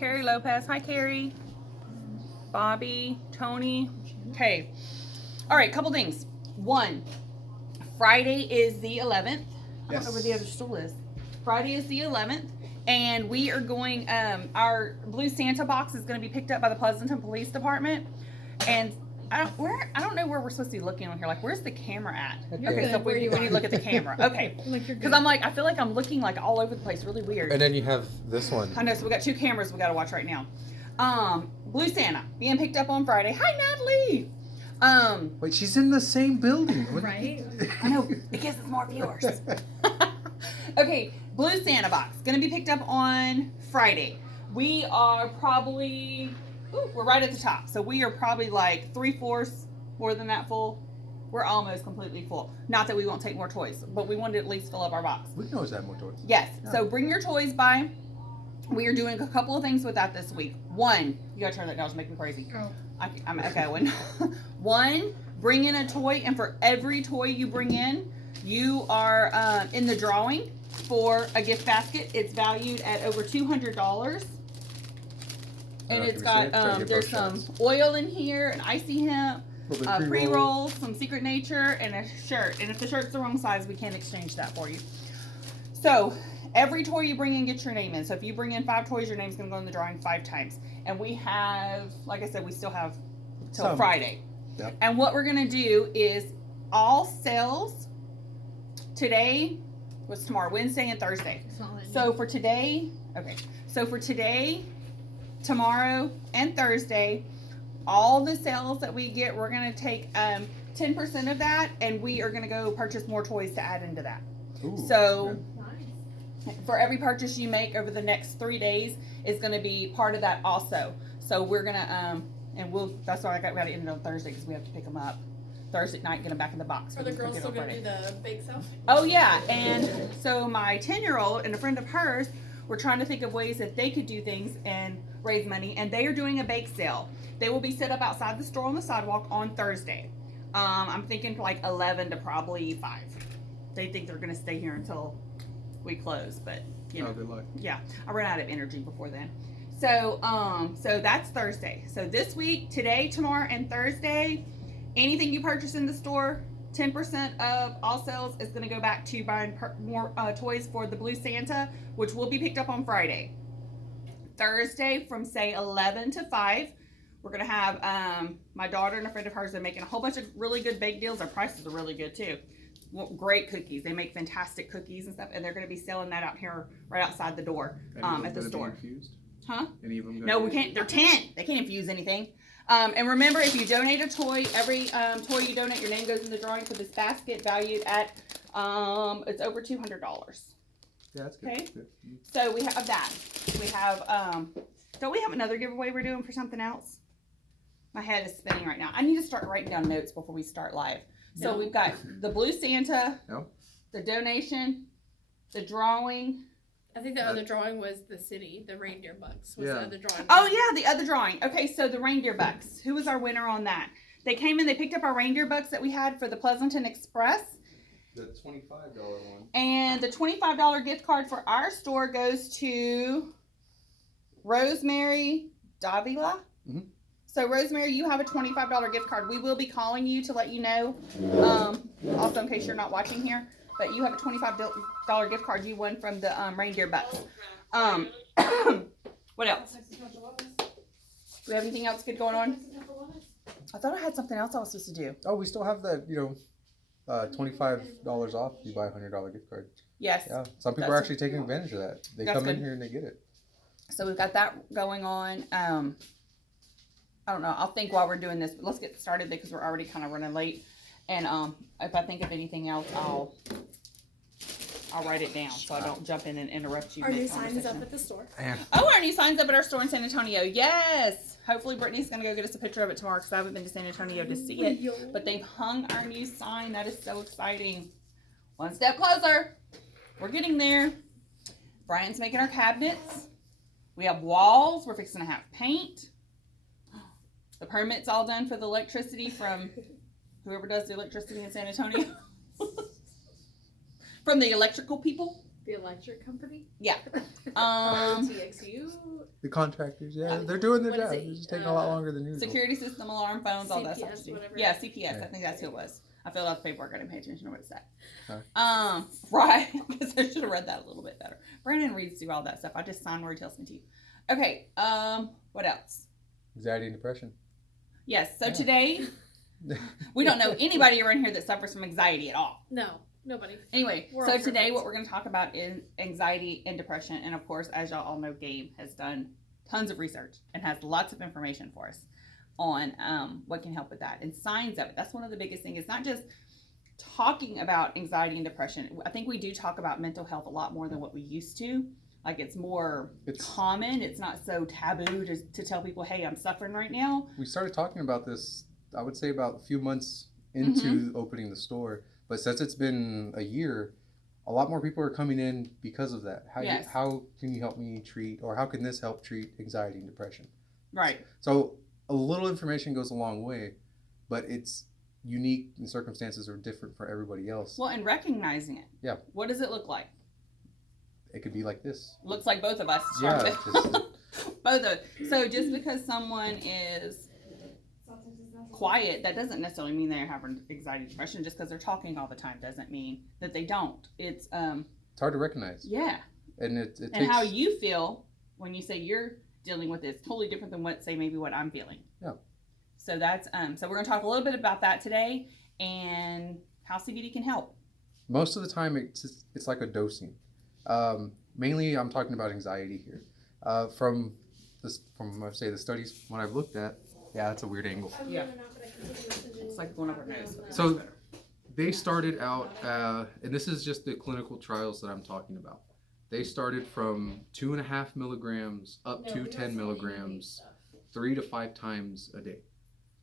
Carrie Lopez. Hi, Carrie. Bobby, Tony. Okay. All right, couple things. One, Friday is the 11th. I don't know where the other stool is. Friday is the 11th. And we are going, our Blue Santa box is going to be picked up by the Pleasanton Police Department. And I don't know where we're supposed to be looking on here. Like, where's the camera at? Okay, so we need to look at the camera. Okay. Because I feel like I'm looking like all over the place. Really weird. And then you have this one. I know, so we got two cameras we got to watch right now. Blue Santa being picked up on Friday. Hi, Natalie. Wait, she's in the same building. Right? I know. It gives us more viewers. Okay, Blue Santa box. Going to be picked up on Friday. We are probably... we're right at the top. So we are probably like 3/4 more than that full. We're almost completely full. Not that we won't take more toys, but we wanted to at least fill up our box. We can always have more toys. Yes. Yeah. So bring your toys by. We are doing a couple of things with that this week. One, you gotta turn that down, it's making me crazy. Oh. I'm echoing. One, bring in a toy, and for every toy you bring in, you are in the drawing for a gift basket. It's valued at over $200. And it's got, there's some oil in here, an icy hemp, pre-rolls, some Secret Nature, and a shirt. And if the shirt's the wrong size, we can't exchange that for you. So, every toy you bring in, get your name in. So if you bring in 5 toys, your name's going to go in the drawing 5 times. And we have, like I said, we still have till Friday. Yep. And what we're going to do is all sales today, what's tomorrow? Wednesday and Thursday. So for today, tomorrow, and Thursday, all the sales that we get, we're going to take 10% of that, and we are going to go purchase more toys to add into that. Ooh, so for every purchase you make over the next 3 days is going to be part of that also. So we're going to, that's why I got to end it on Thursday, because we have to pick them up Thursday night and get them back in the box. Are the girls still going to do the bake sale? Oh, yeah. And so my 10-year-old and a friend of hers were trying to think of ways that they could do things and raise money, and they are doing a bake sale. They will be set up outside the store on the sidewalk on Thursday. I'm thinking like 11 to probably 5. They think they're going to stay here until we close, but you know, good luck. Yeah, I ran out of energy before then. So, so that's Thursday. So this week, today, tomorrow, and Thursday, anything you purchase in the store, 10% of all sales is going to go back to buying more toys for the Blue Santa, which will be picked up on Friday. Thursday, from say 11 to 5, we're going to have my daughter and a friend of hers are making a whole bunch of really good bake deals. Our prices are really good too. Great cookies. They make fantastic cookies and stuff, and they're going to be selling that out here right outside the door at the store. Huh? Any of them? No, we can't. They're 10. They can't infuse anything. And remember, if you donate a toy, every toy you donate, your name goes in the drawing for this basket valued at it's over $200. Yeah, that's good. Okay. Good. So we have that. We have don't we have another giveaway we're doing for something else? My head is spinning right now. I need to start writing down notes before we start live. So we've got the Blue Santa, the donation, the drawing. I think the other drawing was the city, the reindeer bucks was the other drawing. Oh yeah, the other drawing. Okay, so the reindeer bucks. Who was our winner on that? They came in, they picked up our reindeer bucks that we had for the Pleasanton Express. The $25 one. And the $25 gift card for our store goes to Rosemary Davila. Mm-hmm. So, Rosemary, you have a $25 gift card. We will be calling you to let you know, also in case you're not watching here, but you have a $25 gift card you won from the reindeer bucks. What else? Do we have anything else good going on? I thought I had something else I was supposed to do. Oh, we still have the, $25 off if you buy a $100 gift card. Yes. Yeah. Some people are actually taking advantage of that. They come in here and they get it. So we've got that going on. I don't know. I'll think while we're doing this, but let's get started because we're already kind of running late. And if I think of anything else, I'll write it down so I don't jump in and interrupt you. Our new sign is up at the store. Oh, our new sign's up at our store in San Antonio. Yes. Hopefully Brittany's going to go get us a picture of it tomorrow because I haven't been to San Antonio to see it. But they've hung our new sign. That is so exciting. One step closer. We're getting there. Brian's making our cabinets. We have walls. We're fixing to have paint. The permit's all done for the electricity from whoever does the electricity in San Antonio. From the electrical people. The electric company? Yeah. TXU? The contractors, they're doing their What is job. it? It's just taking a lot longer than usual. Security system, alarm, phones, all that stuff. CPS, To do. whatever. Yeah, CPS. Yeah. I think that's who it was. I filled out the paperwork. I didn't pay attention to what it said. Sorry. Right. Because I should have read that a little bit better. Brandon reads through all that stuff. I just sign where he tells me to. Okay. What else? Anxiety and depression. Yes. So Yeah. today, we don't know anybody around here that suffers from anxiety at all. No, nobody. Anyway, We're so all today perfect. what we're going to talk about is anxiety and depression. And of course, as y'all all know, Gabe has done tons of research and has lots of information for us on what can help with that and signs of it. That's one of the biggest things. It's not just talking about anxiety and depression. I think we do talk about mental health a lot more than what we used to. Like it's more common. It's not so taboo to tell people, hey, I'm suffering right now. We started talking about this, I would say, about a few months into opening the store. But since it's been a year, a lot more people are coming in because of that. Yes. How can you help me treat, or how can this help treat anxiety and depression? Right. So a little information goes a long way, but it's unique and circumstances are different for everybody else. Well, and recognizing it. Yeah. What does it look like? It could be like this. Looks like both of us. Yeah. Both of. So just because someone is quiet, that doesn't necessarily mean they're having anxiety, depression. Just because they're talking all the time doesn't mean that they don't. It's it's hard to recognize. yeah. And it And takes, how you feel when you say you're dealing with it is totally different than what, say, maybe what I'm feeling. Yeah. So that's so we're gonna talk a little bit about that today and how CBD can help. most of the time it's like a dosing. Mainly I'm talking about anxiety here. From I say the studies when I've looked at, yeah, that's a weird angle. Yeah. It's like going up our nose. So they started out, and this is just the clinical trials that I'm talking about. They started from 2.5 milligrams up to 10 milligrams, 3 to 5 times a day.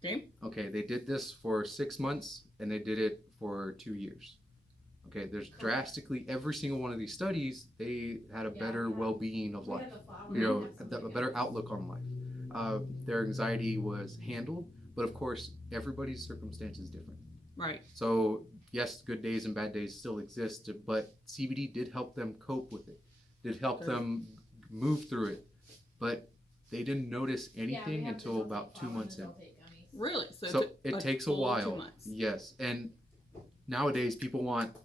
Okay. Okay, they did this for 6 months and they did it for 2 years. Okay, there's drastically every single one of these studies, they had a better well-being of life, you know, a better outlook on life. Their anxiety was handled, but of course, everybody's circumstance is different. Right. So yes, good days and bad days still exist, but CBD did help them cope with it, did help them move through it, but they didn't notice anything until about 2 months in. Really? So it takes a full 2 while. months. Yes, and nowadays people want,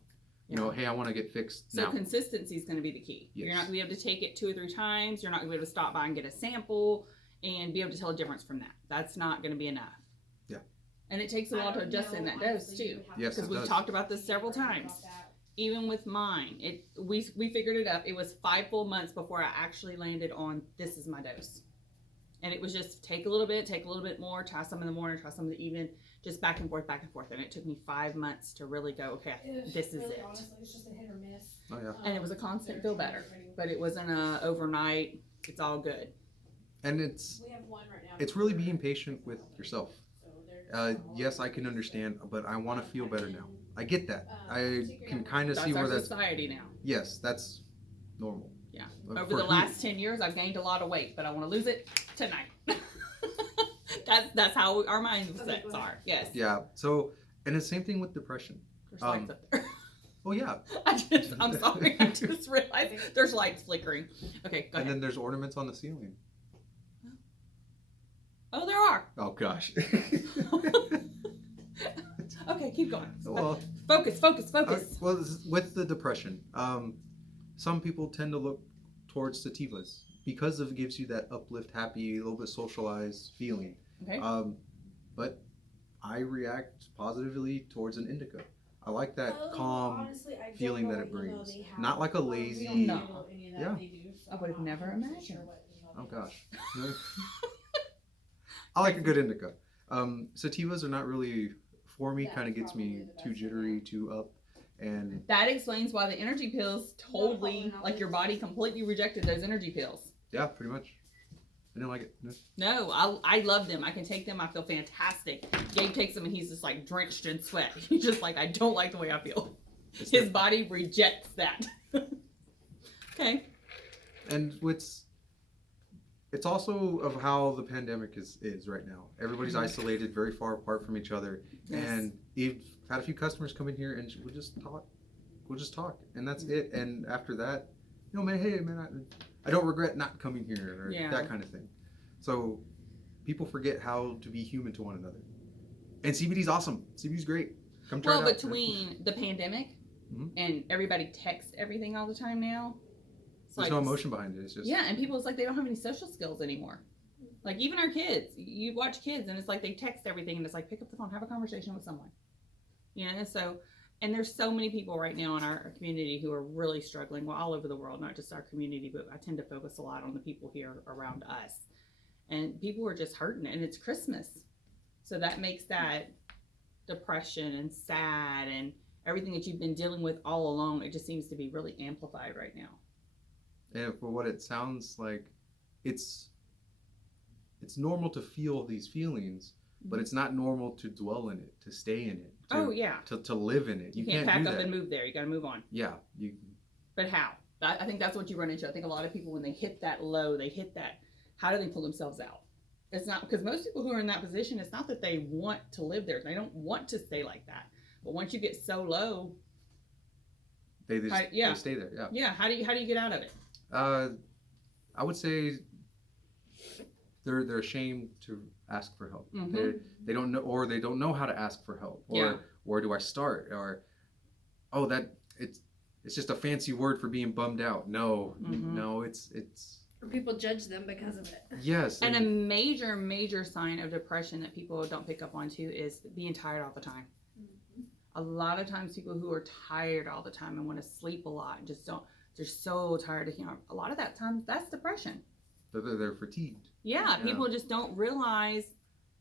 you know, hey, I want to get fixed So now. consistency is going to be the key. Yes. You're not going to be able to take it 2 or 3 times. You're not going to be able to stop by and get a sample and be able to tell a difference from that. That's not going to be enough. Yeah. And it takes a while to adjust in that dose too. Yes, Because it we've does. talked about this several times. Even with mine, we figured it up. It was 5 full months before I actually landed on this is my dose. And it was just take a little bit more, try some in the morning, try some in the evening, just back and forth. And it took me 5 months to really go, okay, this is it. Honestly, it's just a hit or miss. Oh yeah, And it was a constant feel better, but it wasn't a overnight, it's all good. and it's We have one right now. it's really being patient with yourself. Yes, I can understand, but I want to feel better now. I get that. I can kind of That's see our where that's. society now. Yes, that's normal. Yeah. But Over for the who- last 10 years, I've gained a lot of weight, but I want to lose it tonight. that's how our mindsets are. Yes. Yeah. So, and the same thing with depression. There's lights up there. Oh yeah. I'm sorry. I just realized there's lights flickering. Okay, go And ahead. then there's ornaments on the ceiling. Oh, there are. Oh gosh. Okay, keep going. Well, Focus. well, with the depression, some people tend to look towards sativas because it gives you that uplift, happy, a little bit socialized feeling. Okay. But I react positively towards an indica. I like that Oh, calm honestly, I don't feeling know that it what email brings. they have. Not like a We lazy. don't No. know any of that Yeah. they do, so I would have I'm never not really imagined. sure what email Oh they gosh. No. I like a good indica. Sativas are not really for me. That's Kind of gets me probably the best too jittery, too up, and That explains why the energy pills totally, like your body completely rejected those energy pills. yeah, pretty much. I didn't like it. No. No, I love them. I can take them. I feel fantastic. Gabe takes them and he's just like drenched in sweat. He's just like, I don't like the way I feel. It's His not- body rejects that. Okay. and it's also of how the pandemic is right now. Everybody's Mhm. isolated, very far apart from each other, Yes. and we've had a few customers come in here and we just talk we'll just talk, and that's it. And after that, man, hey, man, I don't regret not coming here, or that kind of thing. So people forget how to be human to one another. And CBD's awesome. CBD's great. Come try it out. Well, between the pandemic and everybody texts everything all the time now. There's no emotion behind it. It's just and people, it's like they don't have any social skills anymore. Like even our kids, you watch kids and it's like they text everything and it's like pick up the phone, have a conversation with someone. So, and there's so many people right now in our community who are really struggling, well, all over the world, not just our community, but I tend to focus a lot on the people here around us. And people are just hurting, and it's Christmas. So that makes that depression and sad and everything that you've been dealing with all along, it just seems to be really amplified right now. And for what it sounds like, it's normal to feel these feelings, but it's not normal to dwell in it, to stay in it. To live in it. You can't pack up and move there. You got to move on. Yeah. But how? I think that's what you run into. I think a lot of people, when they hit that low, how do they pull themselves out? It's not, because most people who are in that position, it's not that they want to live there. They don't want to stay like that. But once you get so low, they stay there. Yeah. Yeah. How do you get out of it? I would say they're ashamed to ask for help. They don't know, or they don't know how to ask for help, or where do I start, or it's just a fancy word for being bummed out. No, it's. Or people judge them because of it. Yes. And a major sign of depression that people don't pick up on too is being tired all the time. A lot of times people who are tired all the time and want to sleep a lot and they're so tired. A lot of that time, that's depression. They're fatigued. Yeah, people just don't realize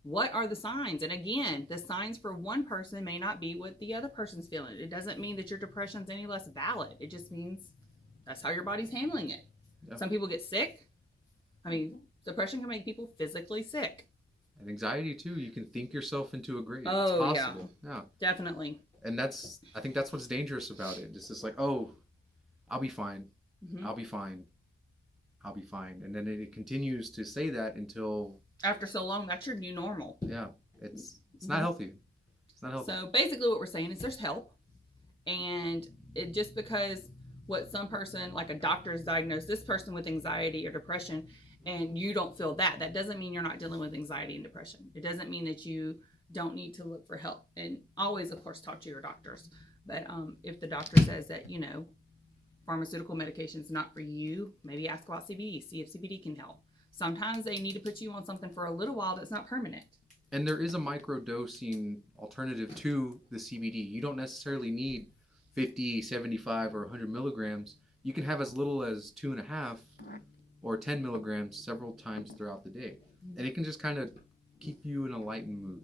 what are the signs. And again, the signs for one person may not be what the other person's feeling. It doesn't mean that your depression's any less valid. It just means that's how your body's handling it. Yeah. Some people get sick. Depression can make people physically sick. And anxiety too. You can think yourself into a grave. Oh, it's possible. Yeah. Definitely. And I think that's what's dangerous about it. It's just like, oh, I'll be fine. I'll be fine. I'll be fine. And then it continues to say that until after so long, that's your new normal. Yeah. It's not healthy. It's not healthy. So basically what we're saying is there's help. And it just because what some person, like a doctor has diagnosed this person with anxiety or depression, and you don't feel that doesn't mean you're not dealing with anxiety and depression. It doesn't mean that you don't need to look for help. And always, of course, talk to your doctors. But if the doctor says that, pharmaceutical medication is not for you, maybe ask about CBD, see if CBD can help. Sometimes they need to put you on something for a little while that's not permanent. And there is a microdosing alternative to the CBD. You don't necessarily need 50, 75, or 100 milligrams. You can have as little as 2.5 or 10 milligrams several times throughout the day. And it can just kind of keep you in a lightened mood.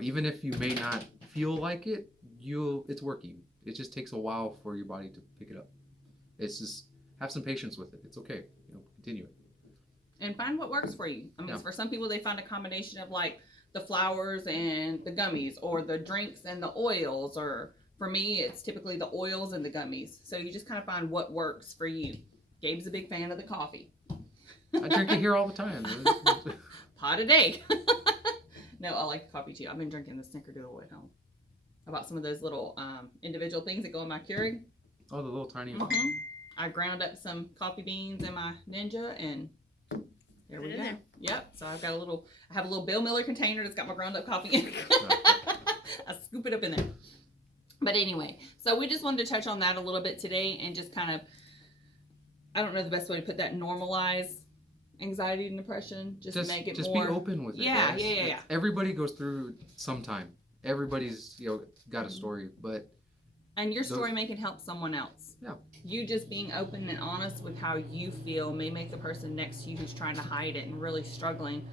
Even if you may not feel like it, it's working. It just takes a while for your body to pick it up. It's just, have some patience with it. It's okay. Continue it. And find what works for you. For some people, they find a combination of like the flowers and the gummies, or the drinks and the oils, or for me, it's typically the oils and the gummies. So you just kind of find what works for you. Gabe's a big fan of the coffee. I drink it here all the time. Pot a day. No, I like coffee too. I've been drinking the Snickerdoodle at home. I bought some of those little individual things that go in my Keurig. Oh, the little tiny I ground up some coffee beans in my Ninja, and there we go. Yep. So I have a little Bill Miller container that's got my ground up coffee in it. I scoop it up in there. But anyway, so we just wanted to touch on that a little bit today, and just kind of, I don't know the best way to put that, normalize anxiety and depression. Just make it more. Just be open with it. Yeah. Everybody goes through sometime. Everybody's got a story, but. And your story may can help someone else. Yeah. You just being open and honest with how you feel may make the person next to you who's trying to hide it and really struggling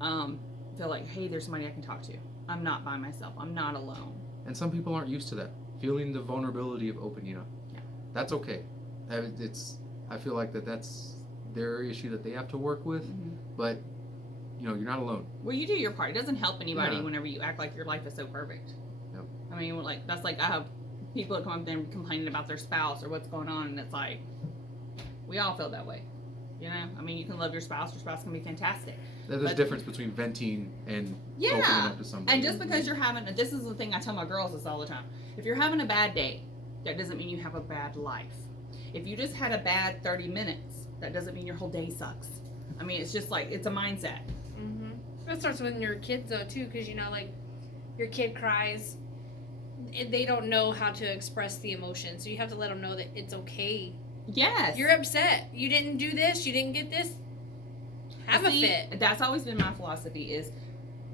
feel like, hey, there's somebody I can talk to. I'm not by myself. I'm not alone. And some people aren't used to that. Feeling the vulnerability of opening up. Yeah. That's okay. I feel like that's their issue that they have to work with, but you're not alone. Well, you do your part. It doesn't help anybody whenever you act like your life is so perfect. Yep. That's like I have people that come up there and complaining about their spouse or what's going on, and it's like, we all feel that way. You can love your spouse can be fantastic. There's a difference between venting and opening up to somebody. And just because you're this is the thing I tell my girls this all the time. If you're having a bad day, that doesn't mean you have a bad life. If you just had a bad 30 minutes, that doesn't mean your whole day sucks. I mean, it's just like, it's a mindset. It starts when you're kids though too, because you know, like your kid cries, they don't know how to express the emotion, so you have to let them know that it's okay. Yes. You're upset. You didn't do this. You didn't get this. Have a fit. That's always been my philosophy is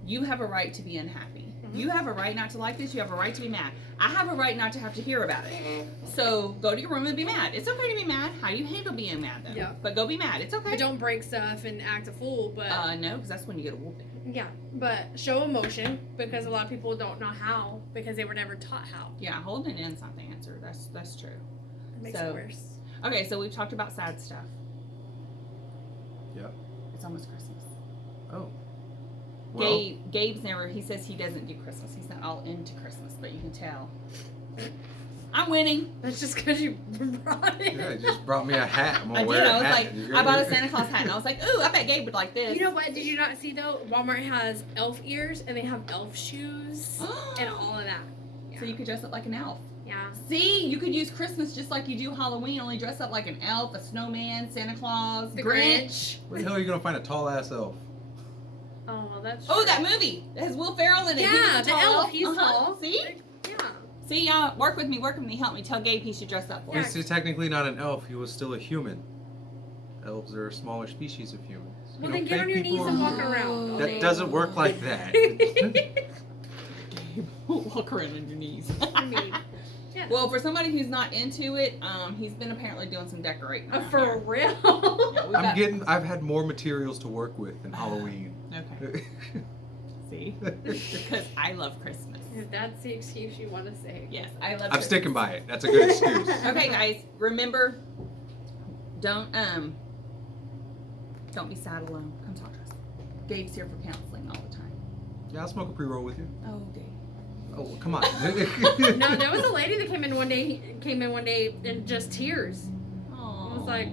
you have a right to be unhappy. You have a right not to like this. You have a right to be mad. I have a right not to have to hear about it. So go to your room and be mad. It's okay to be mad. How do you handle being mad though? Yeah. But go be mad. It's okay. But don't break stuff and act a fool. But No, because that's when you get a whooping. yeah, but show emotion because a lot of people don't know how because they were never taught how. Yeah, holding in's not the answer. That's true. It makes So- it worse. Okay, so we've talked about sad stuff. Yeah. It's almost Christmas. Oh. Well, Gabe's never, he says he doesn't do Christmas. He's not all into Christmas, but you can tell. I'm winning. That's just because you brought it. yeah, you just brought me a hat. I'm I gonna did. wear a I was hat. like, You're I bought a gonna- Santa Claus hat, and I was like, ooh, I bet Gabe would like this. You know what? Did you not see though? Walmart has elf ears and they have elf shoes and all of that. So you could dress up like an elf. Yeah. See, you could use Christmas just like you do Halloween, only dress up like an elf, a snowman, Santa Claus, The Grinch. Grinch. Where the hell are you gonna find a tall ass elf? Oh, well, that's. Oh, true. that movie that has Will Ferrell in it. He Yeah, was a the tall elf. He's tall. See? Yeah. See, work with me, help me. Tell Gabe he should dress up for Yeah. us. He's technically not an elf. He was still a human. Elves are a smaller species of humans. You Well, don't then get on think your knees people and are- walk around. all That day. doesn't work like that. Walk around on your knees. I mean, yeah. Well, for somebody who's not into it, he's been apparently doing some decorating. around For here. real. Yeah, we've got- I've had more materials to work with than Halloween. Okay. See, because I love Christmas. If that's the excuse you want to say. Yes, I love. I'm Christmas. sticking by it. That's a good excuse. Okay, guys, remember, don't be sad alone. Come talk to us. Gabe's here for counseling all the time. Yeah, I'll smoke a pre-roll with you. Oh, Gabe. Oh, come on. No, there was a lady that came in one day in just tears. Oh. I was like,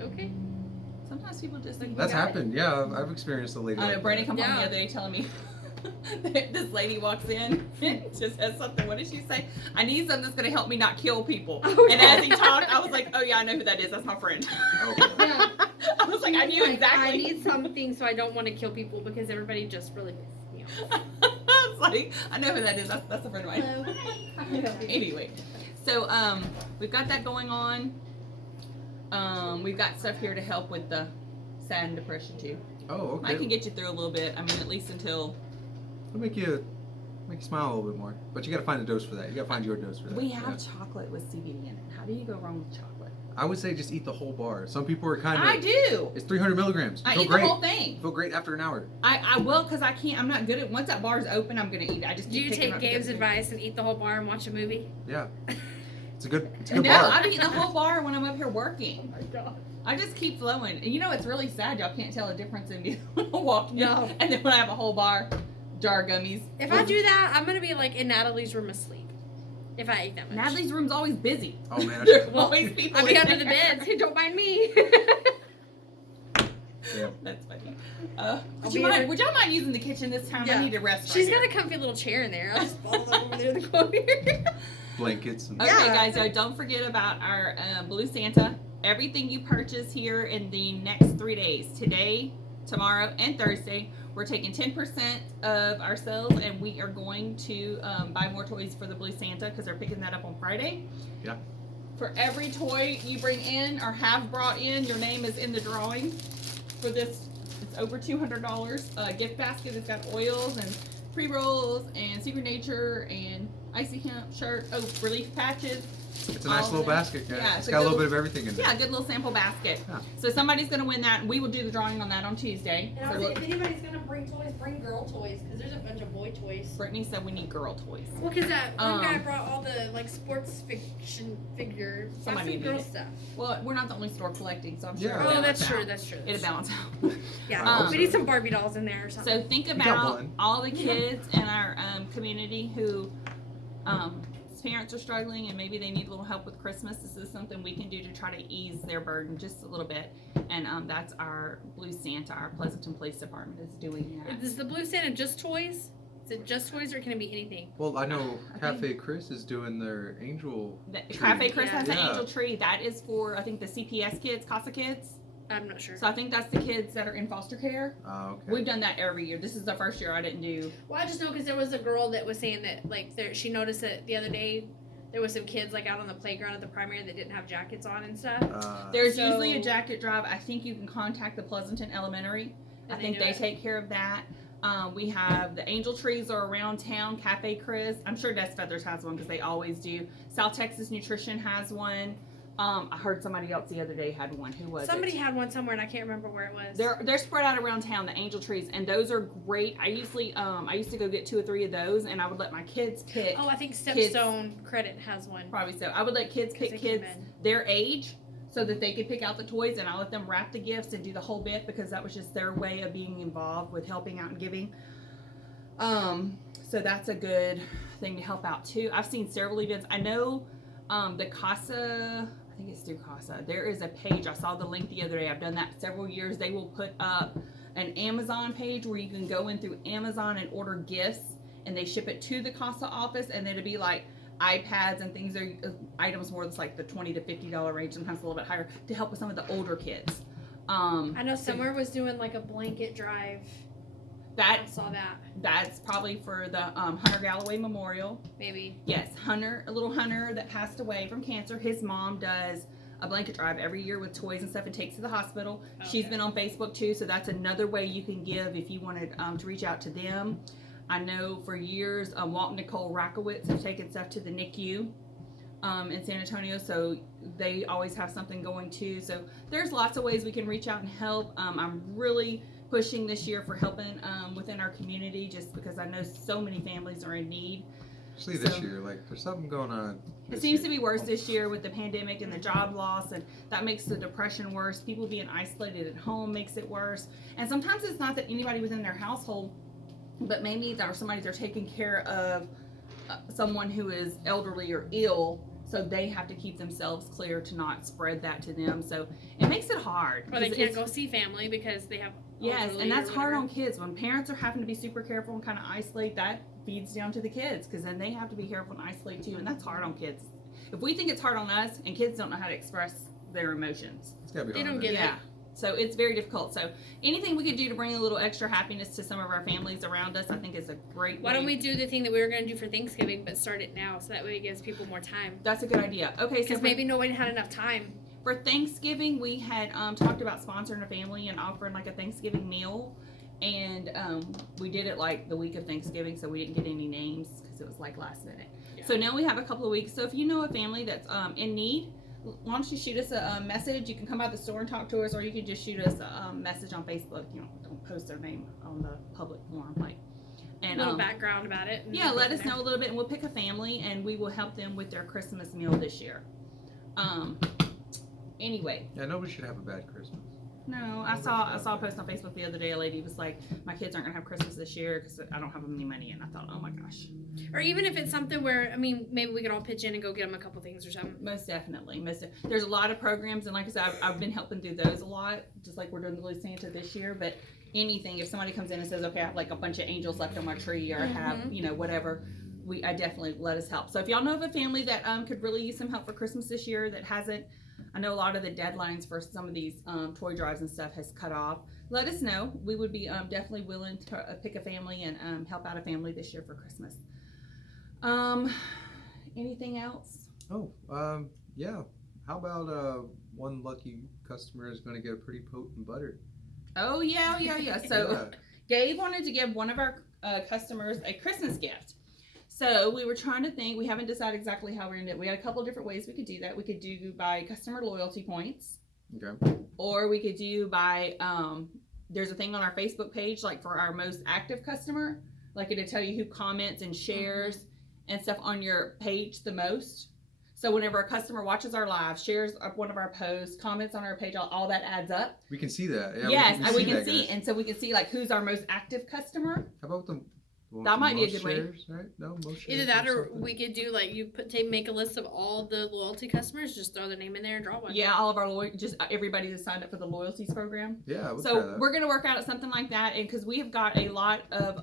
okay. Sometimes people just think That's you got it. happened. Yeah, I've experienced a lady. I know, like Brandon that. come home the Yeah. other day telling me this lady walks in and just says something. What did she say? I need something that's going to help me not kill people. Oh, And yeah. as he talked, I was like, oh yeah, I know who that is. That's my friend. Okay. Yeah. I was like, I knew Like, exactly. I need something so I don't want to kill people because everybody just really pisses me off. I was like, I know who that is. That's a friend of mine. Anyway, so we've got that going on. We've got stuff here to help with the sad and depression too. Oh, I okay. can get you through a little bit. I mean, at least until It'll make you smile a little bit more. But you got to find a dose for that. You got to find your dose for that. we have Yeah. chocolate with CBD in it. How do you go wrong with chocolate? I would say just eat the whole bar. Some people are kind of. I do. It's 300 milligrams. I Feel eat great. the whole thing. Feel great after an hour. I will because I can't. I'm not good at. Once that bar is open, I'm gonna eat it. I just Do keep you picking take up Gabe's the- advice and eat the whole bar and watch a movie? Yeah. It's a good No, bar. I've eaten the whole bar when I'm up here working. my god. I just keep flowing. And you know, it's really sad. Y'all can't tell a difference in me when I walk in. No. And then when I have a whole bar, jar of gummies. If I do that, I'm gonna be like in Natalie's room asleep. If I eat that much. Natalie's room's always busy. Oh man. There's Well, always people I'll be in under the there. bed. Don't mind me. Yeah. That's funny. I'll Would, be you in mind, there. would y'all mind using the kitchen this time? Yeah. I need to rest. She's right got a comfy little chair in there. I'll just fall over there in the corner. Blankets. And... Okay, Yeah. guys, so don't forget about our Blue Santa. Everything you purchase here in the next 3 days, today, tomorrow, and Thursday, we're taking 10% of our sales, and we are going to buy more toys for the Blue Santa because they're picking that up on Friday. Yeah. For every toy you bring in or have brought in, your name is in the drawing for this. It's over $200 gift basket. It's got oils and pre-rolls and Secret Nature and Icy Hemp shirt. Oh, relief patches. It's a nice all little of it. basket, guys. Yeah, It's it's a got a little good- bit of everything in there. Yeah, good little sample basket. Yeah. So somebody's going to win that, and we will do the drawing on that on Tuesday. And So also, we'll- if anybody's gonna bring toys, bring girl toys because there's a bunch of boy toys. Brittany said we need girl toys. Well, because that one guy Um, brought all the like sports fiction figures. That's Somebody some girl needed it. stuff. Well, we're not the only store collecting, so I'm sure. Yeah. it'll Oh, balance that's true. out. That's true. It'll balance out. Yeah, Um, we need some Barbie dolls in there or something. So think got about one. all the kids in our community who parents are struggling and maybe they need a little help with Christmas. This is something we can do to try to ease their burden just a little bit. And that's our Blue Santa, our Pleasanton Police Department is doing that. Is the Blue Santa just toys? Is it just toys or can it be anything? Well, I know I Cafe Chris is doing their angel. The tree. Cafe Chris has an Yeah. angel tree. That is for, I think, the CPS kids, CASA kids. I'm not sure. So I think that's the kids that are in foster care. Okay. We've done that every year. This is the first year I didn't do. Well, I just know because there was a girl that was saying that like she noticed that the other day there was some kids like out on the playground at the primary that didn't have jackets on and stuff. There's So- usually a jacket drive. I think you can contact the Pleasanton Elementary. I And think do they it. take care of that. We have the angel trees are around town. Cafe Chris. I'm sure Des Feathers has one because they always do. South Texas Nutrition has one. I heard somebody else the other day had one. Who was Somebody it? had one somewhere and I can't remember where it was. They're spread out around town, the angel trees, and those are great. I used to go get 2 or 3 of those, and I would let my kids pick. Oh, I think Stepstone Credit has one. Probably so. I would let kids 'Cause pick they came kids in. their age so that they could pick out the toys, and I let them wrap the gifts and do the whole bit because that was just their way of being involved with helping out and giving. So that's a good thing to help out too. I've seen several events. I know the CASA, I think it's through CASA. There is a page. I saw the link the other day. I've done that several years. They will put up an Amazon page where you can go in through Amazon and order gifts, and they ship it to the CASA office, and then it'll be like iPads and things are items more that's like the $20 to $50 range, sometimes a little bit higher, to help with some of the older kids. I know somewhere was doing like a blanket drive. I That saw that. that's probably for the Hunter Galloway Memorial. Maybe. Yes, Hunter, a little Hunter that passed away from cancer. His mom does a blanket drive every year with toys and stuff and takes to the hospital. She's Okay. been on Facebook too, so that's another way you can give if you wanted to reach out to them. I know for years, Walt and Nicole Rakowitz have taken stuff to the NICU in San Antonio, so they always have something going too. So there's lots of ways we can reach out and help. I'm really pushing this year for helping within our community just because I know so many families are in need. Especially this So- year, like there's something going on. It seems to be worse this year with the pandemic and the job loss, and that makes the depression worse. People being isolated at home makes it worse. And sometimes it's not that anybody within their household, but maybe there's somebody they're taking care of someone who is elderly or ill, so they have to keep themselves clear to not spread that to them. So it makes it hard. Or they 'cause can't it's- go see family because they have. Yes, elderly and that's or hard whatever. on kids. When parents are having to be super careful and kind of isolate, that feeds down to the kids because then they have to be careful and isolate too, and that's hard on kids. If we think it's hard on us, and kids don't know how to express their emotions, It's gotta be They hard don't on get them. it. yeah. So it's very difficult. So anything we could do to bring a little extra happiness to some of our families around us, I think is a great. Why don't way. we do the thing that we were going to do for Thanksgiving, but start it now so that way it gives people more time? That's a good idea. Okay, so Because maybe nobody had enough time. for Thanksgiving, we had talked about sponsoring a family and offering like a Thanksgiving meal, and we did it like the week of Thanksgiving, so we didn't get any names because it was like last minute. Yeah. So now we have a couple of weeks. So if you know a family that's in need, why don't you shoot us a message? You can come by the store and talk to us, or you can just shoot us a message on Facebook. You know, don't post their name on the public forum, like. And A little background about it. and yeah, go let from us there. know a little bit, and we'll pick a family, and we will help them with their Christmas meal this year. Anyway, Yeah, nobody should have a bad Christmas. no, I saw a post on Facebook the other day. A lady was like, "My kids aren't gonna have Christmas this year because I don't have any money." And I thought, "Oh my gosh, Or even if it's something where, I mean, maybe we could all pitch in and go get them a couple things or something. most definitely, there's a lot of programs, and like I said, I've been helping through those a lot, just like we're doing the Blue Santa this year. But anything, if somebody comes in and says, "Okay, I have like a bunch of angels left on my tree," or I have whatever, I definitely let us help. So if y'all know of a family that could really use some help for Christmas this year that hasn't, I know a lot of the deadlines for some of these toy drives and stuff has cut off. Let us know. We would be definitely willing to pick a family and help out a family this year for Christmas. Anything else? Oh, yeah. How about one lucky customer is going to get a pretty potent butter? Oh yeah. So Gabe wanted to give one of our customers a Christmas gift. So we were trying to think. We haven't decided exactly how we're going to do it. We had a couple of different ways we could do that. We could do by customer loyalty points. Okay. Or we could do by, there's a thing on our Facebook page, like for our most active customer, like it'll tell you who comments and shares and stuff on your page the most. So whenever a customer watches our live, shares one of our posts, comments on our page, all that adds up. We can see that. Yeah, Yes, and we can that, see, guys. and so we can see like who's our most active customer. How about the one That with might be a most good way. shares, right? No, most shares Either that or something? we could do like make a list of all the loyalty customers, just throw their name in there and draw one. Yeah, all of our just everybody that signed up for the loyalties program. Yeah, we'll try So that. we're gonna work out something like that, and because we have got a lot of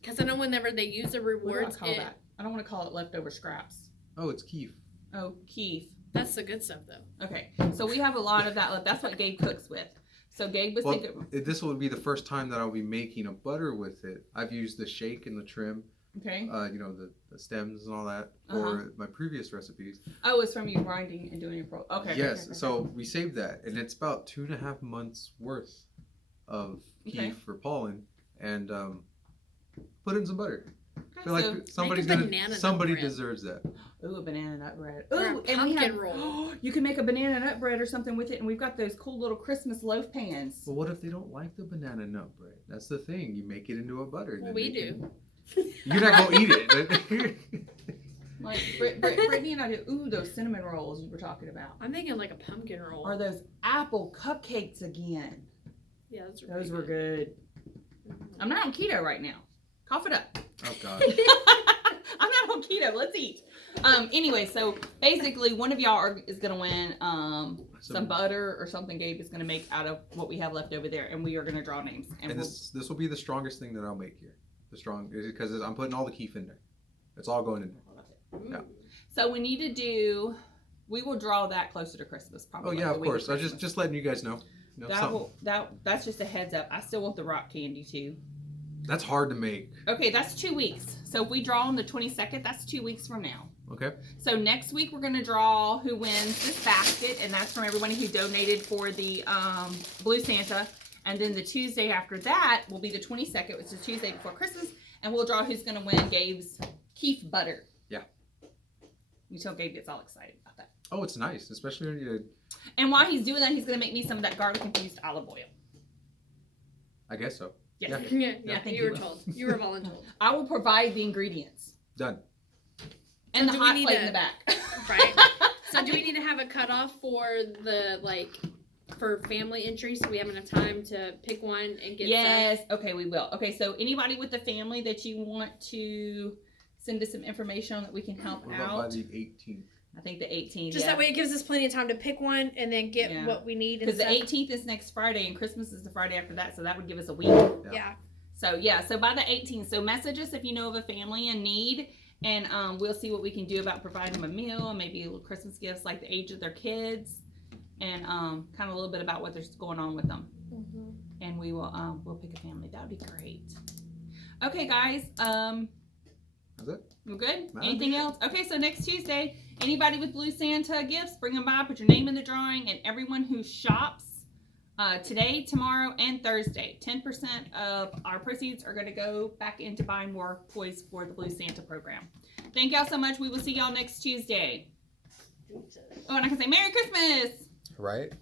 Because I know whenever they use the What do I rewards, call that? I don't want to call it leftover scraps. Oh, it's Keef. Oh, Keith. that's the good stuff though. Okay, so we have a lot of that left. That's what Gabe cooks with. So Gabe was Well, thinking, this will be the first time that I'll be making a butter with it. I've used the shake and the trim, okay. you know, the stems and all that for my previous recipes. Oh, it's from you grinding and doing your pro. Okay. Yes, okay. so we saved that, and it's about 2.5 months worth of Keef Okay. for pollen, and put in some butter. I feel So- like somebody's banana gonna, nut somebody bread. deserves that. Ooh, a banana nut bread. Or a Ooh, and we pumpkin have, roll. you can make a banana nut bread or something with it, and we've got those cool little Christmas loaf pans. Well, what if they don't like the banana nut bread? That's the thing. You make it into a butter. Well, then we they do. can- You're not gonna eat it. Like Brittany and I do. Ooh, those cinnamon rolls you were talking about. I'm thinking like a pumpkin roll. Or those apple cupcakes again. Yeah, those are, Those pretty were good. Mhm. I'm not on keto right now. Cough it up. Oh God. I'm not on keto. Let's eat. Anyway, so basically, one of y'all is gonna win some butter or something. Gabe is gonna make out of what we have left over there, and we are gonna draw names. And this will be the strongest thing that I'll make here. The strong because I'm putting all the Keef in there. It's all going in there. Yeah. So we need to do. We will draw that closer to Christmas, probably. Oh like yeah, the of week course. I Christmas. just letting you guys know. You know, That something. will that's just a heads up. I still want the rock candy too. That's hard to make. Okay, that's 2 weeks. So if we draw on the 22nd, that's 2 weeks from now. Okay. So next week we're gonna draw who wins this basket, and that's from everybody who donated for the Blue Santa. And then the Tuesday after that will be the 22nd, which is Tuesday before Christmas, and we'll draw who's gonna win Gabe's Keef butter. Yeah. You tell Gabe gets all excited about that. Oh, it's nice, especially when you. And while he's doing that, he's gonna make me some of that garlic infused olive oil. I guess so. Yes. Yeah, I think you you were will. told. You were voluntold. I will provide the ingredients Done. and So the do we hot need plate to- in the back. Right. So do we need to have a cutoff for the for family entries so we have enough time to pick one and get Yes. Okay, we will. Okay, so anybody with the family that you want to send us some information on that we can help What about by out. the 18th? I think the 18th. Just that way it gives us plenty of time to pick one and then get Yeah. what we need. And Because the stuff. 18th is next Friday and Christmas is the Friday after that, so that would give us a week. Yeah. So yeah, so by the 18th, so message us if you know of a family in need, and we'll see what we can do about providing them a meal and maybe little Christmas gifts like the age of their kids, and kind of a little bit about what's going on with them. Mm-hmm. And we will we'll pick a family. That would be great. Okay, guys. Is it? We're good? That'd Anything be it. else? Okay, so next Tuesday, anybody with Blue Santa gifts, bring them by, put your name in the drawing, and everyone who shops today, tomorrow, and Thursday, 10% of our proceeds are going to go back into buying more toys for the Blue Santa program. Thank y'all so much. We will see y'all next Tuesday. Oh, and I can say Merry Christmas! Right?